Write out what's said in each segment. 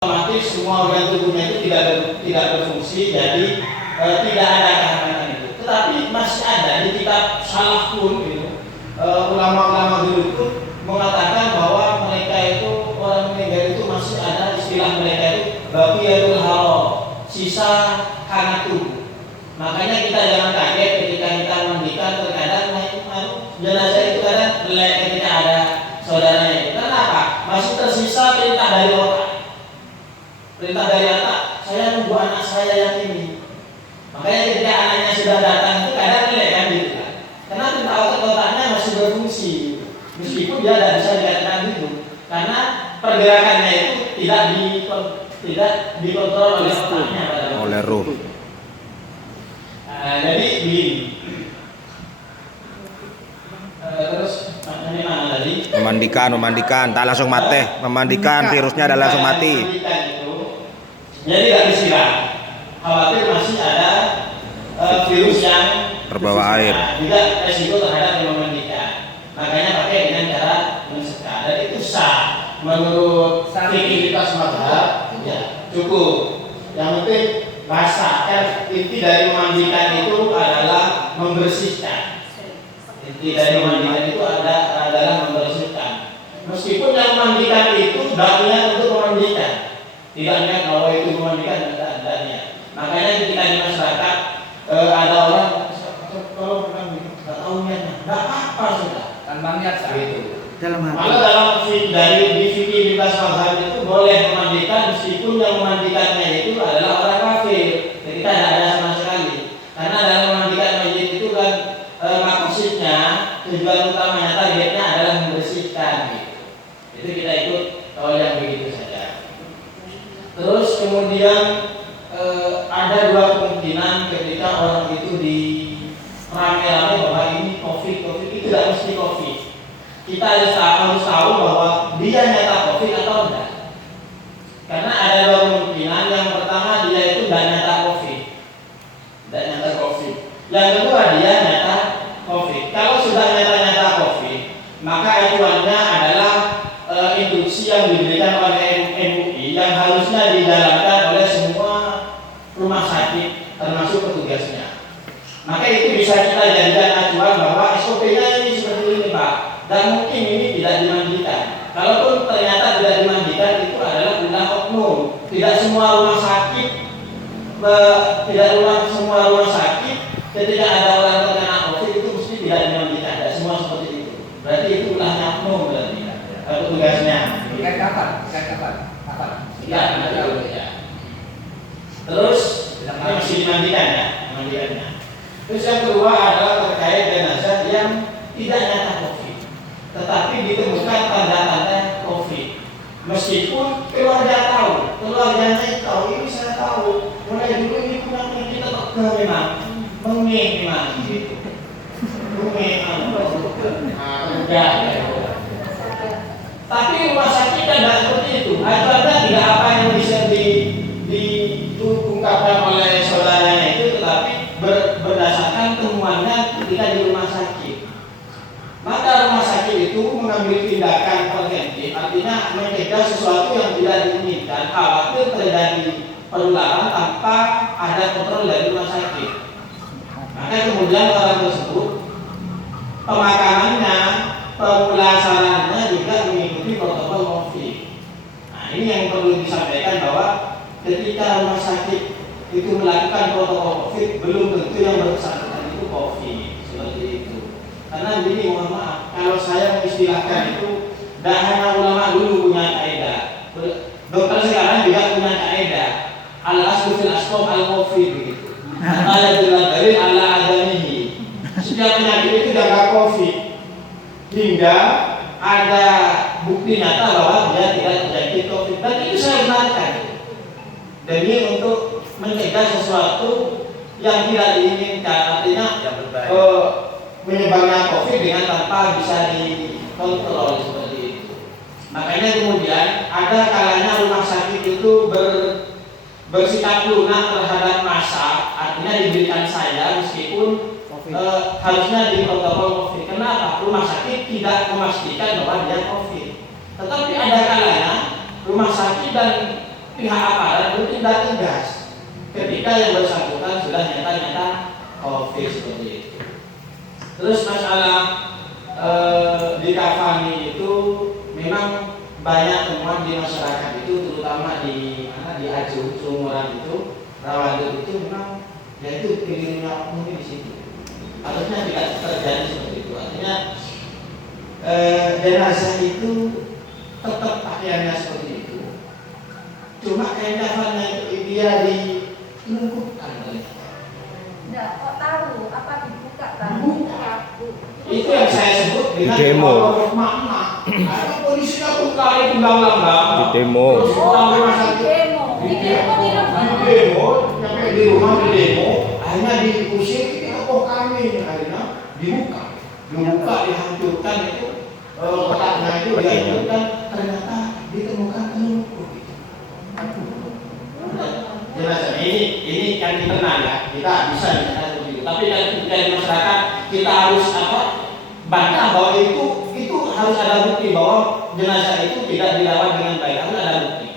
otomatis semua organ tubuhnya itu tidak berfungsi, jadi tidak ada kehamilan itu. Tetapi masih ada di kitab salaf pun gitu, ulama-ulama dulu itu mengatakan bahwa mereka itu orang meninggal itu masih ada istilah mereka itu baqiyatul haram, sisa hangat tubuh. Makanya kita jangan kaget ketika kita mandikan terkadang jenazah itu kadang melek ketika ada saudaranya itu. Kenapa? Masih tersisa perintah dari otak. Perintah dari otak, saya nunggu anak saya yang ini. Makanya ketika anaknya sudah datang itu kadang melek kan gitu kan. Karena perintah otaknya masih berfungsi. Meskipun dia tidak bisa dikatakan gitu. Karena pergerakannya itu tidak dikontrol oleh otaknya, oleh ruh. Jadi begini. Terus ini mana tadi? Memandikan, tak langsung mati. Memandikan virusnya adalah langsung mati. Jadi tidak disiram. Khawatir masih ada virus yang Terbawa air. Juga resiko terhadap yang memandikan. Makanya pakai dengan cara mensekat. Dan itu sah menurut fikih mazhab, ya cukup. Yang penting basah. Kan inti dari memandikan itu adalah membersihkan. Inti dari memandikan itu adalah membersihkan. Meskipun yang memandikan itu daknya untuk memandikan. Tidak niat bahwa itu memandikan, tidak niat. Makanya ketika di masyarakat ada orang kalau nggak tahu niatnya, nggak apa sudah. Tanpa niat itu. Malah dalam dari fikih mazhab itu boleh memandikan meskipun yang memandikannya itu adalah orang kafir. Ketika tidak ada sama sekali. Karena dalam memandikan mayit itu kan maksudnya tujuan utamanya targetnya adalah membersihkan. Gitu. Itu kita ikut kalau yang begitu saja. Terus kemudian ada dua kemungkinan ketika orang itu di rame-rame bahwa ini COVID itu tidak mesti COVID. Kita harus tahu bahwa dia nyata COVID atau enggak. Karena ada dua kemungkinan. Yang pertama dia itu tidak nyata COVID. Yang kedua dia nyata COVID. Kalau sudah nyata COVID, maka acuannya adalah instruksi yang diberikan oleh MUI yang harusnya dijalankan oleh semua rumah sakit termasuk petugasnya. Maka itu bisa kita jadikan acuan bahwa SOP-nya ini seperti ini Pak, dan mungkin ini tidak dimandikan. Kalaupun ternyata tidak dimandikan, itu adalah tindak oknum. Tidak semua rumah sakit ketika ada orang terkena COVID itu mesti tidak dimandikan. Tidak semua seperti itu. Berarti itu ulahnya oknum berarti petugasnya. Kapan? Ya. Terus masih dimandikan ya, pemandikannya. Terus yang kedua adalah terkait jenazah yang tidak nyata COVID, tetapi ditemukan tanda-tanda COVID. Meskipun keluarganya tahu, ini saya tahu. Mulai dulu ini punya penyakit tetap memang gitu. Tapi rumah sakit tidak seperti itu. Ada tidak apa yang bisa diungkapkan oleh saudaranya itu, tetapi berdasarkan temuannya ketika di rumah sakit. Maka rumah sakit itu mengambil tindakan preventif, artinya mencegah sesuatu yang tidak diinginkan, khawatir terjadi penularan tanpa ada kontrol dari rumah sakit. Maka kemudian orang tersebut pemakamannya, pemulasarannya juga mengikuti protokol COVID. Nah, ini yang perlu disampaikan bahwa ketika rumah sakit itu melakukan protokol COVID, belum tentu yang bersangkutan itu COVID seperti itu. Karena begini, mohon maaf, kalau saya mengistilahkan itu, tidak hanya ulama dulu punya kaidah, dokter sekarang juga punya kaidah. Al-aslu fil asqam al-COVID begitu. Ada dari Allah adamihi. Setiap penyakit itu jaga COVID hingga ada bukti nyata bahwa dia tidak terjadi COVID. Dan itu saya benarkan. Demi untuk mencegah sesuatu yang tidak diinginkan, artinya menyebarnya COVID dengan tanpa bisa dikontrol seperti itu. Makanya kemudian ada kalanya rumah sakit itu bersikap lunak terhadap massa, artinya diberikan saya meskipun harusnya di protokol COVID. Kenapa? Rumah sakit tidak memastikan bahwa dia COVID. Tetapi ada kalanya rumah sakit dan pihak aparat bertindak tegas ketika yang bersangkutan sudah nyata-nyata COVID seperti itu. Terus masalah di kafani itu memang banyak temuan di masyarakat itu, terutama di mana, di Ajuh, Sumuran itu, Rawaduk itu memang yaitu pilihan umumnya di situ. Harusnya tidak terjadi seperti itu. Artinya jenazah itu tetap pakaiannya seperti itu. Cuma kain kafannya itu dia dilumpuhkan. Enggak, kok tahu apa dibuka kan? Dibuka. Itu yang saya sebut dengan demo. makna. Ada polisinya pun kali tunggang-langgang. Di demo. Terus orang rumah sakit. Di demo di rumah. Di demo, sampai di rumah di demo, akhirnya diusir. Kita kok kami akhirnya dibuka, dihancurkan itu kotaknya itu dihancurkan, ternyata ditemukan lumpuh. Jenazah ini kan internal ya, kita bisa bicara seperti itu. Tapi dari masyarakat kita harus bantah bahwa itu harus ada bukti bahwa jenazah itu tidak dirawat dengan baik, harus ada bukti.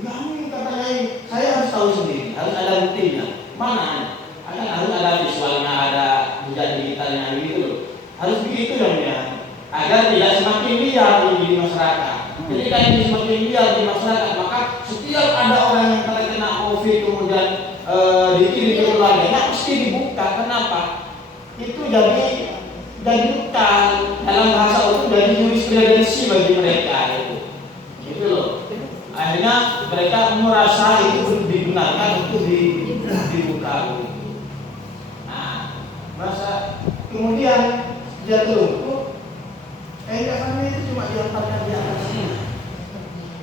Kami katanya saya harus tahu sendiri, harus ada buktinya. Mana? Harus ada visualnya, ada jejak digitalnya gitu loh. Harus begitu dong ya, agar tidak semakin liar di masyarakat. Ketika ini semakin liar di masyarakat, maka setiap ada orang yang terkena COVID kemudian dikirim ke keluarganya mesti dibuka. Kenapa? Itu jadi bukan dalam bahasa itu jadi jurisprudensi bagi mereka itu. Gitu loh. Akhirnya mereka merasa itu dibenarkan untuk dibuka. Masa kemudian dia terlumpur, kafannya itu cuma diantarkan di atas.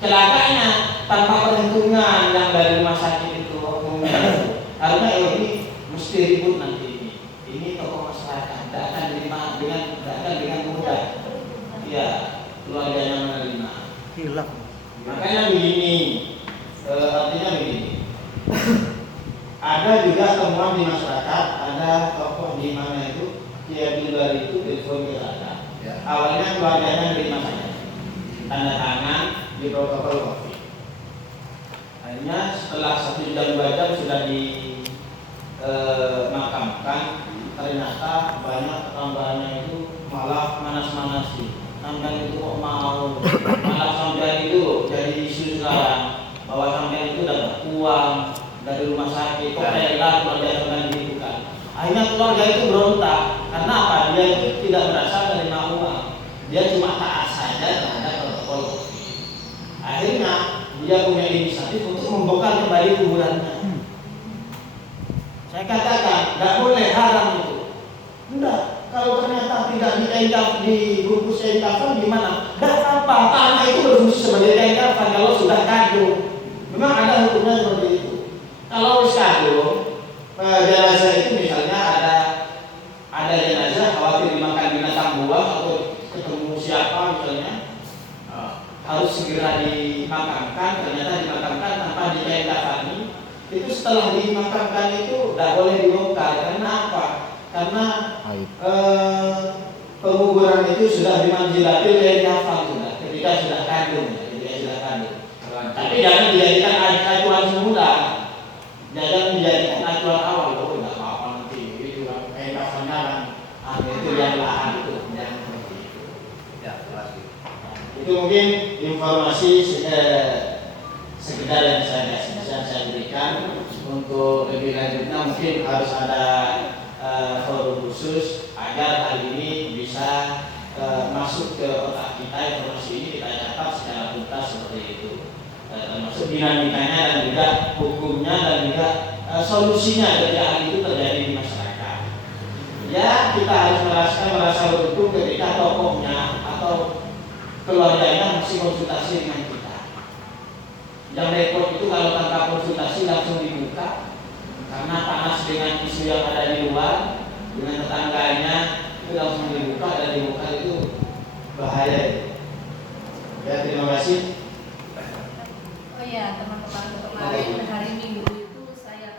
Celakanya tanpa perhitungan yang dari rumah sakit itu umumnya, karena ini mesti ribut nanti ini tokoh masyarakat tidak akan dengan mudah. Ya, keluarganya menerima. Hilaf. Makanya begini, artinya begini. Ada juga temuan di masyarakat, ada tokoh di mana itu dia bilang itu telepon ada. Ya. Awalnya keluarganya menerima saja, tanda tangan di protokol COVID. Akhirnya setelah 1 jam 2 jam sudah dimakamkan, ternyata banyak tetangganya itu malah manas-manasi. Sampai itu kok mau, malah sampai itu jadi isu sekarang bahwa sampai itu dapat uang dari rumah sakit, kok rela keluarga yang dibuka. Akhirnya keluarga itu berontak. Karena apa? Dia itu tidak merasa menerima uang. Dia cuma taat saja terhadap protokol COVID. Akhirnya dia punya inisiatif untuk membongkar kembali kuburannya. Saya katakan, nggak boleh, haram itu. Enggak. Kalau ternyata tidak dibungkus kain kafan gimana? Nggak apa-apa. Tanah itu berfungsi sebagai kain kafan kalau sudah kado. Memang ada hukumnya seperti itu. Kalau kado, jenazah itu misalnya ada jenazah khawatir dimakan binatang buas atau ketemu siapa misalnya, harus segera dimakamkan. Ternyata dimakamkan tanpa dikain kafani. Itu setelah dimakamkan itu tidak boleh dibongkar. Karena apa? Karena penguburan itu sudah dimanjilatil kain kafan sudah. Ketika sudah kandung, Tapi jangan dijadikan acuan semula. Jangan menjadikan acuan awal. Oh, tidak apa-apa nanti itu kain kafannya itu yang lahan itu, jangan seperti itu. Ya, terima kasih. Itu mungkin informasi sekedar yang bisa saya berikan. Untuk lebih lanjutnya mungkin harus ada forum khusus agar hal ini bisa masuk ke otak kita. Informasi ini kita catat secara tuntas seperti itu, termasuk dinamikanya dan juga hukumnya dan juga solusinya ketika hal itu terjadi di masyarakat. Ya, kita harus merasa beruntung ketika tokohnya atau keluarganya masih konsultasi dengan kita. Yang repot itu kalau tanpa konsultasi langsung dibuka karena panas dengan isu yang ada di luar.